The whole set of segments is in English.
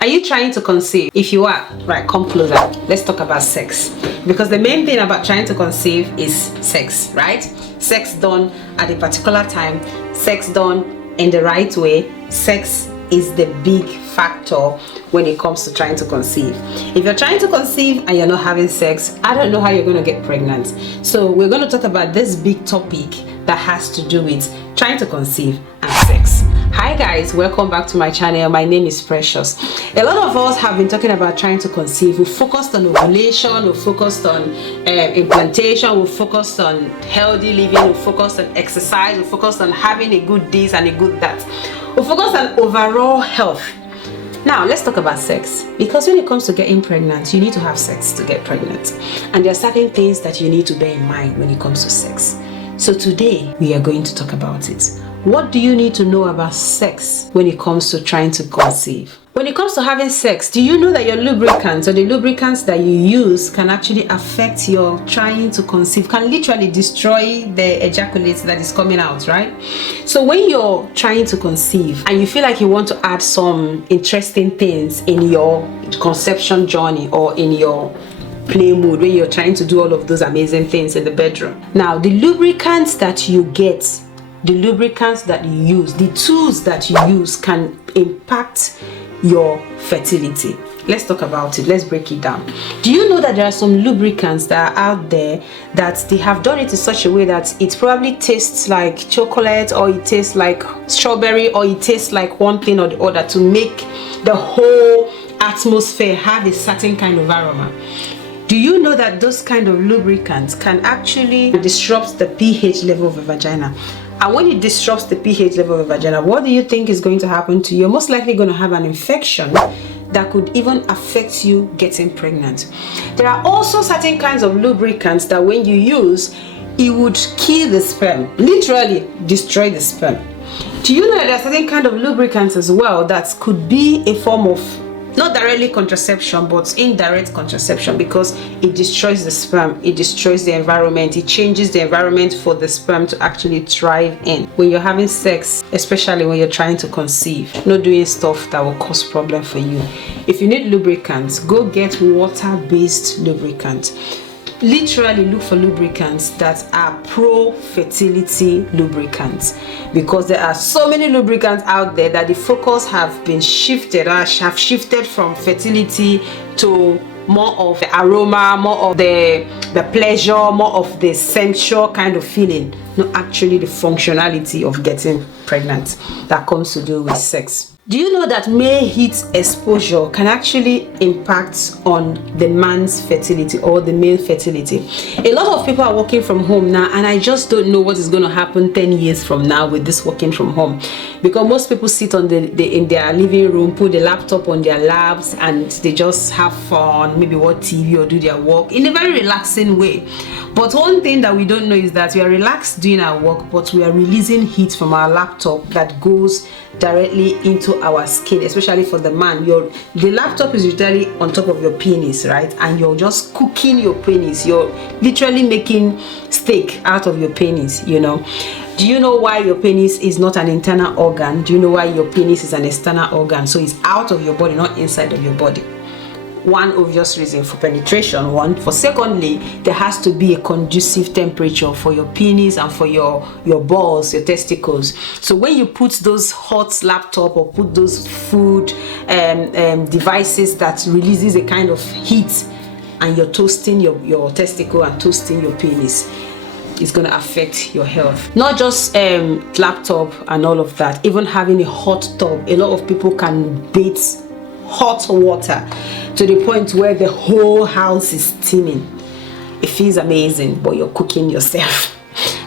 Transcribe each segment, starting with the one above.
Are you trying to conceive? If you are, right, come closer. Let's talk about sex. Because the main thing about trying to conceive is sex, right? Sex done at a particular time, sex done in the right way. Sex is the big factor when it comes to trying to conceive. If you're trying to conceive and you're not having sex, I don't know how you're going to get pregnant. So we're going to talk about this big topic that has to do with trying to conceive and sex. Hi guys, welcome back to my channel. My name is Precious. A lot of us have been talking about trying to conceive. We focused on ovulation, we focused on implantation, we focused on healthy living, we focused on exercise, we focused on having a good this and a good that. We focused on overall health. Now let's talk about sex, because when it comes to getting pregnant, you need to have sex to get pregnant, and there are certain things that you need to bear in mind when it comes to sex. So today we are going to talk about it. What do you need to know about sex when it comes to trying to conceive? When it comes to having sex, do you know that your lubricants or the lubricants that you use can actually affect your trying to conceive, can literally destroy the ejaculate that is coming out, right? So when you're trying to conceive and you feel like you want to add some interesting things in your conception journey or in your play mode, when you're trying to do all of those amazing things in the bedroom. Now, the lubricants that you get, the lubricants that you use, the tools that you use can impact your fertility. Let's talk about it. Let's break it down. Do you know that there are some lubricants that are out there that they have done it in such a way that it probably tastes like chocolate, or it tastes like strawberry, or it tastes like one thing or the other to make the whole atmosphere have a certain kind of aroma? Do you know that those kind of lubricants can actually disrupt the pH level of a vagina? And when it disrupts the pH level of a vagina, what do you think is going to happen to you? You're most likely going to have an infection that could even affect you getting pregnant. There are also certain kinds of lubricants that when you use, it would kill the sperm, literally destroy the sperm. Do you know that there are certain kind of lubricants as well that could be a form of not directly contraception, but indirect contraception, because it destroys the sperm, it destroys the environment, it changes the environment for the sperm to actually thrive in. When you're having sex, especially when you're trying to conceive, not doing stuff that will cause problem for you. If you need lubricants, go get water-based lubricant. Literally look for lubricants that are pro-fertility lubricants, because there are so many lubricants out there that the focus have been shifted, or have shifted from fertility to more of the aroma, more of the pleasure, more of the sensual kind of feeling, not actually the functionality of getting pregnant that comes to do with sex. Do you know that male heat exposure can actually impact on the man's fertility or the male fertility? A lot of people are working from home now, and I just don't know what is going to happen 10 years from now with this working from home, because most people sit on in their living room, put the laptop on their laps, and they just have fun, maybe watch TV or do their work in a very relaxing way. But one thing that we don't know is that we are relaxed doing our work, but we are releasing heat from our laptop that goes directly into our skin, especially for the man. The laptop is usually on top of your penis, right? And you're just cooking your penis. You're literally making steak out of your penis, you know. Do you know why your penis is not an internal organ? Do you know why your penis is an external organ? So it's out of your body, not inside of your body. One obvious reason for penetration, one. For secondly, there has to be a conducive temperature for your penis and for your balls, your testicles. So when you put those hot laptop or put those food devices that releases a kind of heat, and you're toasting your testicle and toasting your penis, it's going to affect your health. Not just laptop and all of that, even having a hot tub. A lot of people can bathe hot water to the point where the whole house is steaming. It feels amazing, but you're cooking yourself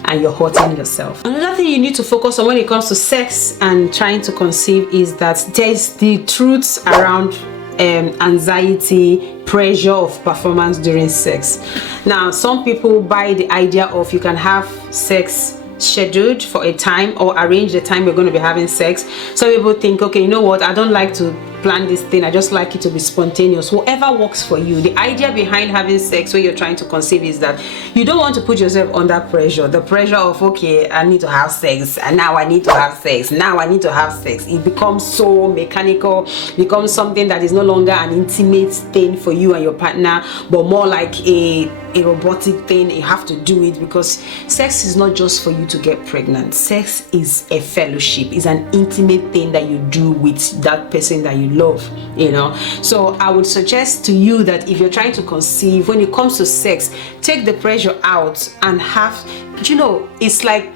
and you're hurting yourself. Another thing you need to focus on when it comes to sex and trying to conceive is that there's the truths around anxiety, pressure of performance during sex. Now, some people buy the idea of you can have sex scheduled for a time or arrange the time you're going to be having sex. Some people think, okay, you know what, I don't like to plan this thing. I just like it to be spontaneous. Whatever works for you. The idea behind having sex when you're trying to conceive is that you don't want to put yourself under pressure. The pressure of, okay, I need to have sex, and now I need to have sex, now I need to have sex. It becomes so mechanical, becomes something that is no longer an intimate thing for you and your partner, but more like a robotic thing. You have to do it because sex is not just for you to get pregnant. Sex is a fellowship, is an intimate thing that you do with that person that you love, you know. So I would suggest to you that if you're trying to conceive, when it comes to sex, take the pressure out and have, you know, it's like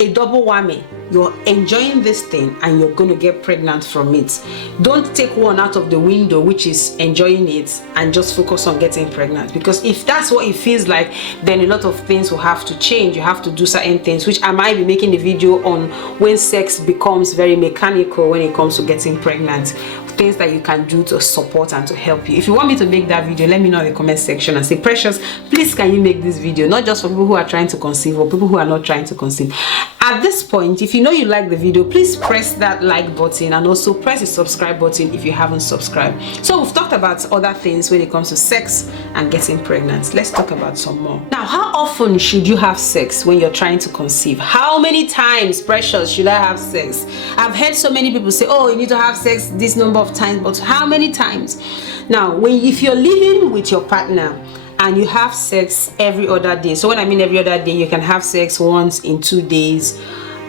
a double whammy. You're enjoying this thing and you're going to get pregnant from it. Don't take one out of the window, which is enjoying it, and just focus on getting pregnant, because if that's what it feels like, then a lot of things will have to change. You have to do certain things, which I might be making a video on when sex becomes very mechanical when it comes to getting pregnant. Things that you can do to support and to help you. If you want me to make that video, let me know in the comment section and say, Precious, please can you make this video, not just for people who are trying to conceive or people who are not trying to conceive. At this point, if you know you like the video, please press that like button and also press the subscribe button if you haven't subscribed. So we've talked about other things when it comes to sex and getting pregnant. Let's talk about some more. Now, how often should you have sex when you're trying to conceive? How many times, Precious, should I have sex? I've heard so many people say, oh, you need to have sex this number of times, but how many times? Now, if you're living with your partner and you have sex every other day, so when I mean every other day, you can have sex once in 2 days,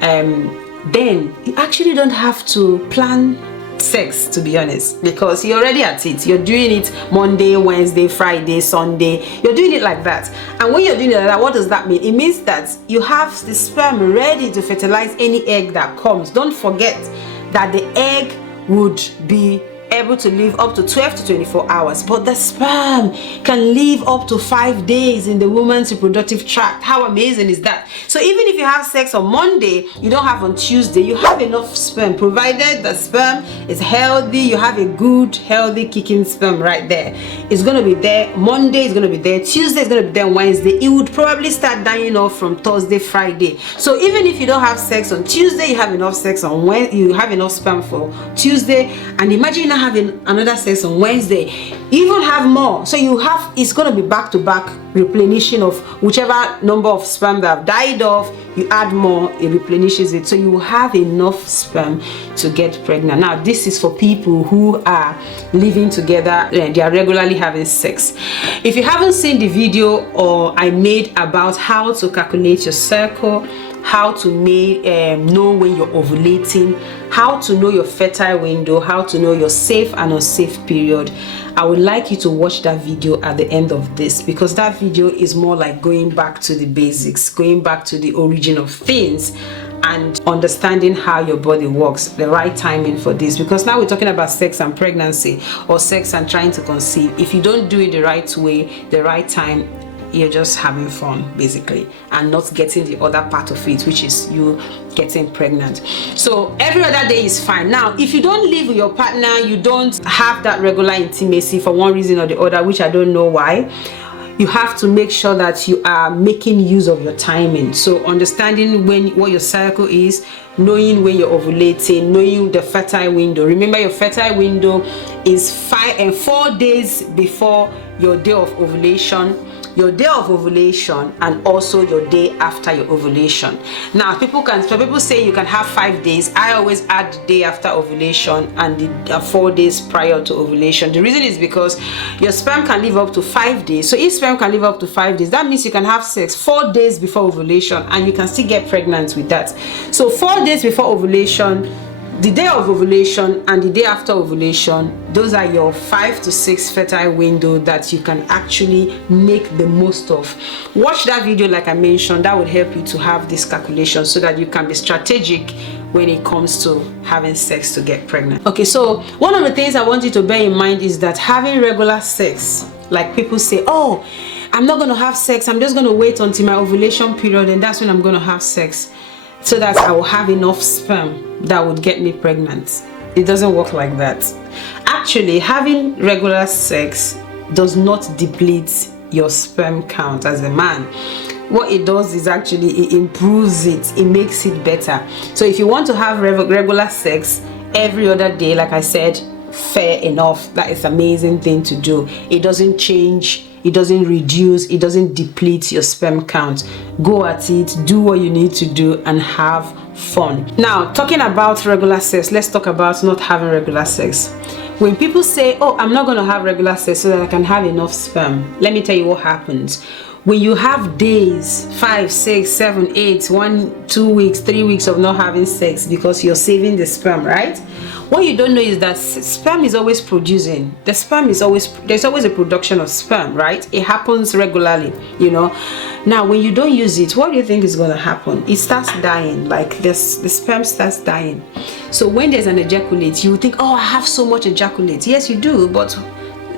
then you actually don't have to plan sex, to be honest, because you're already at it. You're doing it Monday, Wednesday, Friday, Sunday. You're doing it like that. And when you're doing it like that, what does that mean? It means that you have the sperm ready to fertilize any egg that comes. Don't forget that the egg would be able to live up to 12 to 24 hours, but the sperm can live up to 5 days in the woman's reproductive tract. How amazing is that? So even if you have sex on Monday, you don't have on Tuesday, you have enough sperm, provided the sperm is healthy. You have a good, healthy kicking sperm right there. It's going to be there Monday, it's going to be there Tuesday, it's going to be there Wednesday. It would probably start dying off from Thursday, Friday. So even if you don't have sex on Tuesday, you have enough sex on Wednesday, you have enough sperm for Tuesday, and imagine not having another sex on Wednesday, you even have more. So you have, it's going to be back to back replenishing of whichever number of sperm that have died off. You add more, it replenishes it, so you have enough sperm to get pregnant. Now this is for people who are living together and they are regularly having sex. If you haven't seen the video or I made about how to calculate your cycle, how to know when you're ovulating, how to know your fertile window, how to know your safe and unsafe period, I would like you to watch that video at the end of this, because that video is more like going back to the basics, going back to the origin of things and understanding how your body works, the right timing for this. Because now we're talking about sex and pregnancy or sex and trying to conceive. If you don't do it the right way, the right time, you're just having fun basically and not getting the other part of it, which is you getting pregnant. So every other day is fine. Now if you don't live with your partner, you don't have that regular intimacy for one reason or the other, which I don't know why, you have to make sure that you are making use of your timing. So understanding what your cycle is, knowing when you're ovulating, knowing the fertile window. Remember, your fertile window is 4 days before your day of ovulation, and also your day after your ovulation. Now people say you can have 5 days. I always add the day after ovulation and the 4 days prior to ovulation. The reason is because your sperm can live up to 5 days. So if sperm can live up to 5 days, that means you can have sex 4 days before ovulation and you can still get pregnant with that. So 4 days before ovulation, the day of ovulation, and the day after ovulation, those are your 5 to 6 fertile window that you can actually make the most of. Watch that video like I mentioned. That would help you to have this calculation so that you can be strategic when it comes to having sex to get pregnant. Okay, so one of the things I want you to bear in mind is that having regular sex, like people say, oh, I'm not going to have sex, I'm just going to wait until my ovulation period and that's when I'm going to have sex, so that I will have enough sperm that would get me pregnant. It doesn't work like that. Actually, having regular sex does not deplete your sperm count as a man. What it does is actually it improves it, it makes it better. So if you want to have regular sex every other day, like I said, fair enough, that is amazing thing to do. It doesn't change, it doesn't reduce, it doesn't deplete your sperm count. Go at it, do what you need to do, and have fun. Now, talking about regular sex, let's talk about not having regular sex. When people say, oh, I'm not going to have regular sex so that I can have enough sperm, let me tell you what happens. When you have days, 5, 6, 7, 8, 1, 2 weeks, 3 weeks of not having sex because you're saving the sperm, right? What you don't know is that sperm is always producing. The sperm is always, there's always a production of sperm, right? It happens regularly, you know. Now, when you don't use it, what do you think is going to happen? It starts dying, like this, the sperm starts dying. So when there's an ejaculate, you think, oh, I have so much ejaculate. Yes, you do, but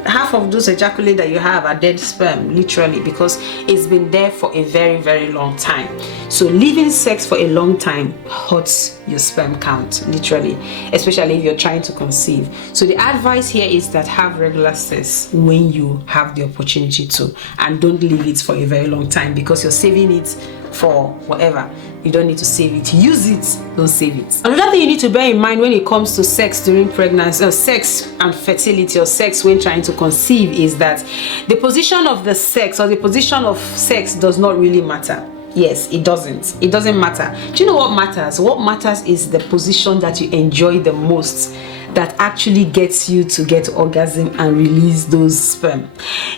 half of those ejaculate that you have are dead sperm, literally, because it's been there for a very, very long time. So leaving sex for a long time hurts your sperm count, literally, especially if you're trying to conceive. So the advice here is that have regular sex when you have the opportunity to, and don't leave it for a very long time because you're saving it for whatever. You don't need to save it. Use it, don't save it. Another thing you need to bear in mind when it comes to sex during pregnancy, or sex and fertility, or sex when trying to conceive, is that the position of the sex or the position of sex does not really matter. Yes, it doesn't. It doesn't matter. Do you know what matters? What matters is the position that you enjoy the most, that actually gets you to get orgasm and release those sperm.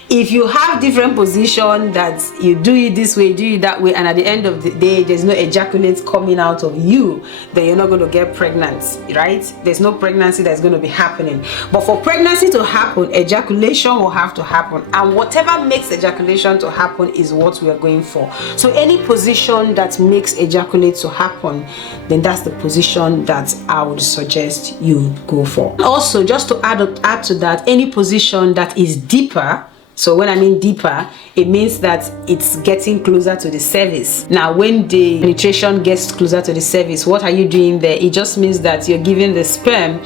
If you have different position, that you do it this way, do it that way, and at the end of the day there's no ejaculate coming out of you, then you're not going to get pregnant, right? There's no pregnancy that's going to be happening. But for pregnancy to happen, ejaculation will have to happen, and whatever makes ejaculation to happen is what we are going for. So any position that makes ejaculate to happen, then that's the position that I would suggest you go for. Also, just to add to that, any position that is deeper, so when I mean deeper, it means that it's getting closer to the cervix. Now, when the penetration gets closer to the cervix, what are you doing there? It just means that you're giving the sperm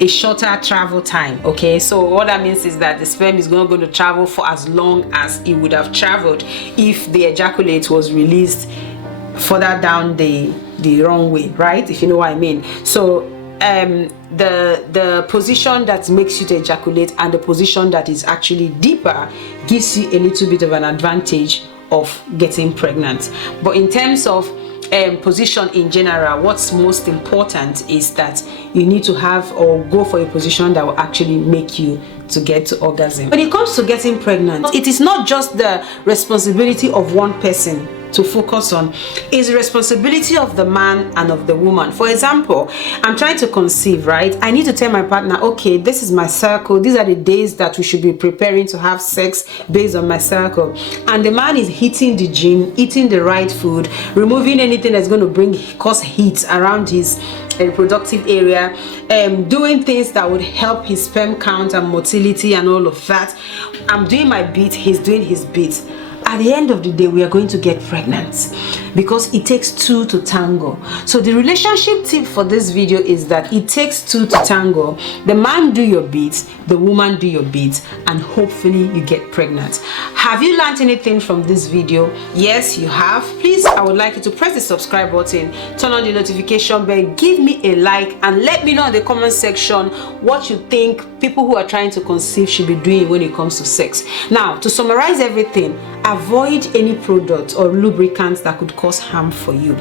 a shorter travel time. Okay, so what that means is that the sperm is not going to travel for as long as it would have traveled if the ejaculate was released further down the wrong way, right? If you know what I mean. So the position that makes you to ejaculate and the position that is actually deeper gives you a little bit of an advantage of getting pregnant. But in terms of position in general, what's most important is that you need to have or go for a position that will actually make you to get to orgasm. When it comes to getting pregnant, it is not just the responsibility of one person to focus on. Is the responsibility of the man and of the woman. For example, I'm trying to conceive, right? I need to tell my partner, okay, this is my circle, these are the days that we should be preparing to have sex based on my circle. And the man is hitting the gym, eating the right food, removing anything that's going to cause heat around his reproductive area, doing things that would help his sperm count and motility and all of that. I'm doing my bit, he's doing his bit. At the end of the day, we are going to get pregnant because it takes two to tango. So the relationship tip for this video is that it takes two to tango. The man do your bit, the woman do your bit, and hopefully you get pregnant. Have you learned anything from this video? Yes, you have. Please, I would like you to press the subscribe button, turn on the notification bell, give me a like, and let me know in the comment section what you think people who are trying to conceive should be doing when it comes to sex. Now, to summarize everything, avoid any product or lubricants that could cause harm for you.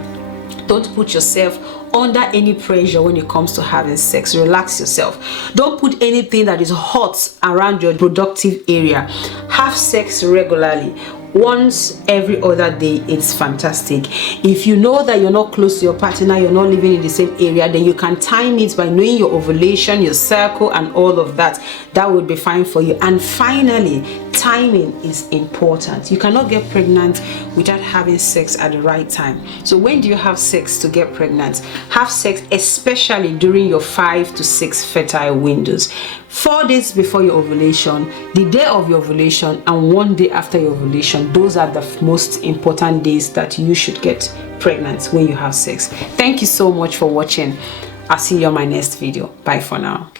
Don't put yourself under any pressure when it comes to having sex. Relax yourself. Don't put anything that is hot around your reproductive area. Have sex regularly. Once every other day, it's fantastic. If you know that you're not close to your partner, you're not living in the same area, then you can time it by knowing your ovulation, your cycle, and all of that. That would be fine for you. And finally, timing is important. You cannot get pregnant without having sex at the right time. So when do you have sex to get pregnant? Have sex especially during your 5 to 6 fertile windows. 4 days before your ovulation, the day of your ovulation, and 1 day after your ovulation. Those are the most important days that you should get pregnant when you have sex. Thank you so much for watching. I'll see you on my next video. Bye for now.